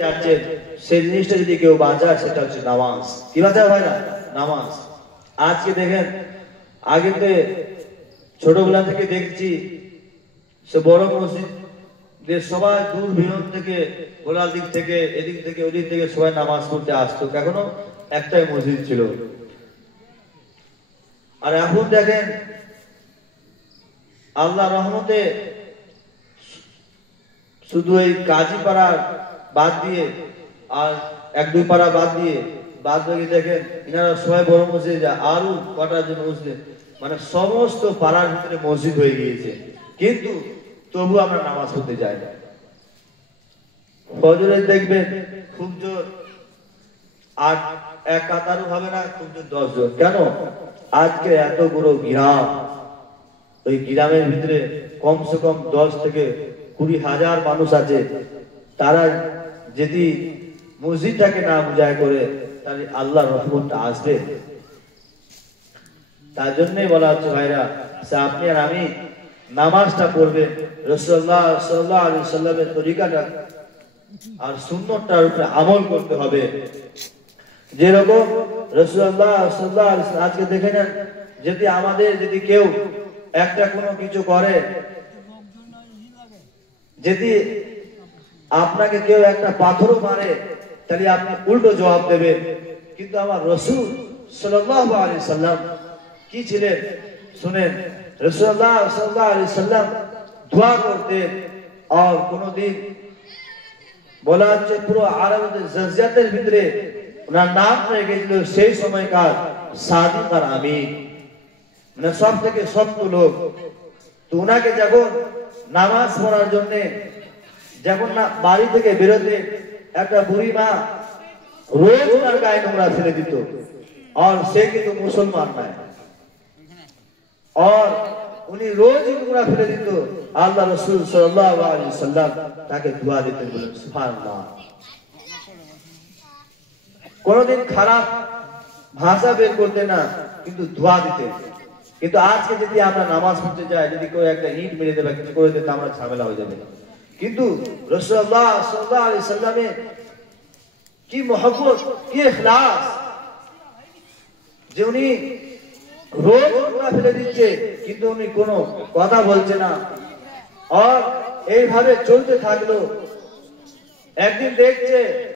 যাচ্ছেন সেই জিনিসটা যদি কেউ বাঁচায় সেটা হচ্ছে নামাজ। কি বাঁচায় ভাই না? নামাজ। আজকে দেখেন, আগেতে ছোটবেলা থেকে দেখছি সে বড় মসজিদ সবাই দূর বিহন থেকে, গোলার দিক থেকে, এদিক থেকে, ওদিক থেকে সবাই নামাজ পড়তে আসতো। এখনো একটাই মসজিদ ছিল। আর এখন দেখেন আল্লাহ রহমতে শুধু এই কাজী পাড়া বাদ দিয়ে আর এক দুই পাড়া বাদ দিয়ে বাদ বাকি দেখেন এনারা সবাই বড় মসজিদ যায়। আরো কটার জন্য মসজিদ, মানে সমস্ত পাড়ার ভিতরে মসজিদ হয়ে গিয়েছে, কিন্তু তবু আমরা নামাজ পড়তে যাই না। ফজরে দেখবেন খুব জোর 8 এক কাতারও হবে না, খুব জোর 10 জন। কেন? আজকে এত বড় গ্রাম, ওই গ্রামের ভিতরে কমসে কম 10 থেকে 20,000 মানুষ আছে। তারা যদি মসজিদটাকে না বুঝায় করে তাহলে আল্লাহর রহমতটা আসবে? তার জন্যই বলা হচ্ছে ভাইরা, আপনি আর আমি নামাজটা পড়বেন রাসূলুল্লাহ সাল্লাল্লাহু আলাইহি সাল্লামের তরিকাটা আর সুন্নতটার উপরে আমল করতে হবে। যেরকম রাসূলুল্লাহ সাল্লাল্লাহু আলাইহি সাল্লাম, আজকে দেখে নেন, যদি আমাদের যদি কেউ একটা কোনো কিছু করে, যদি আপনাকে কেউ একটা পাথরও মারে তাহলে আপনি উল্টো জবাব দেবেন। কিন্তু আমার রাসূল সাল্লাল্লাহু আলাইহি সাল্লাম কি ছিলেন শুনেন, রাসূলুল্লাহ সাল্লাল্লাহু আলাইহি সাল্লাম দোয়া করতেন। আর কোনদিন বলা হচ্ছে পুরো আরবের জাজিয়াতের ভিতরে ওনার নাম হয়ে গেছিল সেই সময়কার সাদিক আর আমিন, মানে সব থেকে সত্য লোক। তো ওনাকে যখন নামাজ পড়ার জন্য যখন না বাড়ি থেকে বেরোতে, একটা বুড়ি মা রোজ ওনার গায়ে নোংরা ফেলে দিত, আর সে কিন্তু মুসলমান নয়, আর উনি রোজ নোংরা ফেলে দিত। আল্লাহ রাসূল সাল্লাল্লাহু আলাইহি সাল্লাম তাকে দোয়া দিতেন, বলেন সুবহানাল্লাহ। কোনদিন খারাপ ভাষা বের করতে না, কিন্তু দোয়া দিতেন। কিন্তু আজকে যদি আমরা নামাজ পড়তে যাই, যদি কেউ একটা ইট মেরে দেবে, কিছু করে দিতে, আমরা ঝামেলা হয়ে যাবে। কিন্তু রাসূলুল্লাহ সাল্লাল্লাহু আলাইহি সাল্লামের কি মহব্বত, কি ইখলাস, যে উনি রোজ নোংরা ফেলে দিচ্ছে কিন্তু উনি কোনো কথা বলছে না, আর এইভাবে চলতে থাকলো। একদিন দেখছে